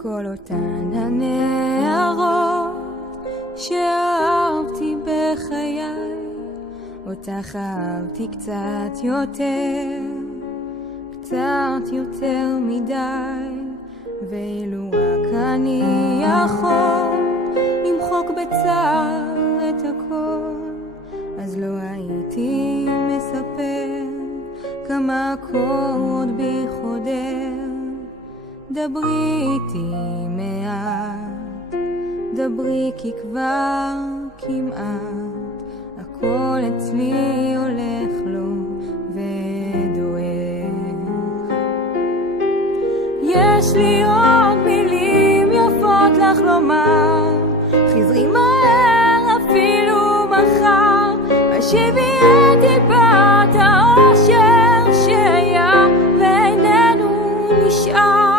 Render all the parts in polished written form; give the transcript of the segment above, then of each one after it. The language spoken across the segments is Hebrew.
מכל אותן הנערות שאהבתי בחיי, אותך אהבתי קצת יותר מדי, ואילו רק אני יכול למחוק בצער את הכל, אז לא הייתי מספר כמה קורות בי חודר. דברי איתי מעט, דברי כי כבר כמעט הכל אצלי הולך לו ודועך. יש לי עוד מילים יפות לך לומר, חזרי מהר אפילו מחר, השיבי את טיפת האושר שהיה ואיננו נשאר.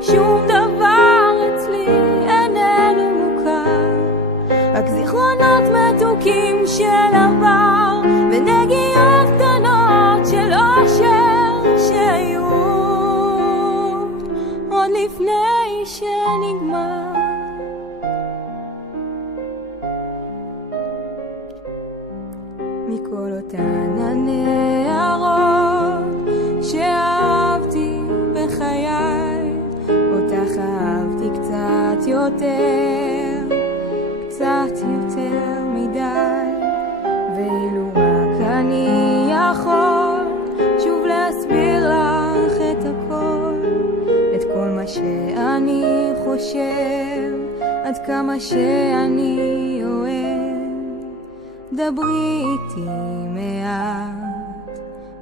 שום דבר אצלי איננו מוכר, רק זיכרונות מתוקים של עבר ונגיעות קטנות של אושר שהיו עוד לפני שנגמר. מכל אותן הנערות שאהבתי בחיי, אותך אהבתי קצת יותר מדי, ואילו רק אני יכול שוב להסביר לך את הכל, את כל מה שאני חושב, עד כמה שאני אוהב. דברי איתי מעט,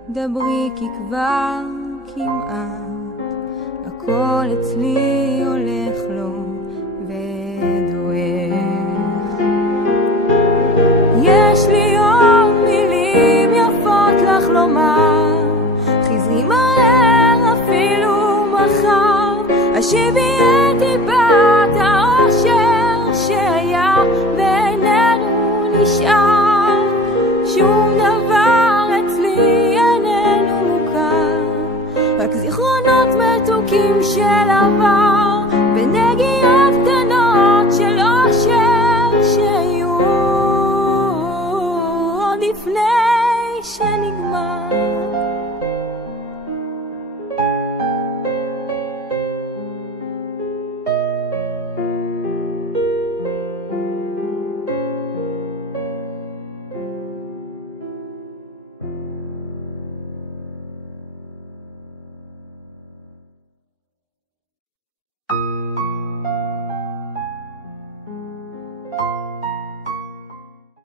דברי כי כבר כמעט הכל אצלי הולך לו ודועך. יש לי עוד מילים יפות לך לומר, חזרי מהר אפילו מחר, השיבי את טיפת האושר שהיה ואיננו נשאר. שום דבר אצלי איננו מוכר, רק זיכרונות מתוקים של עבר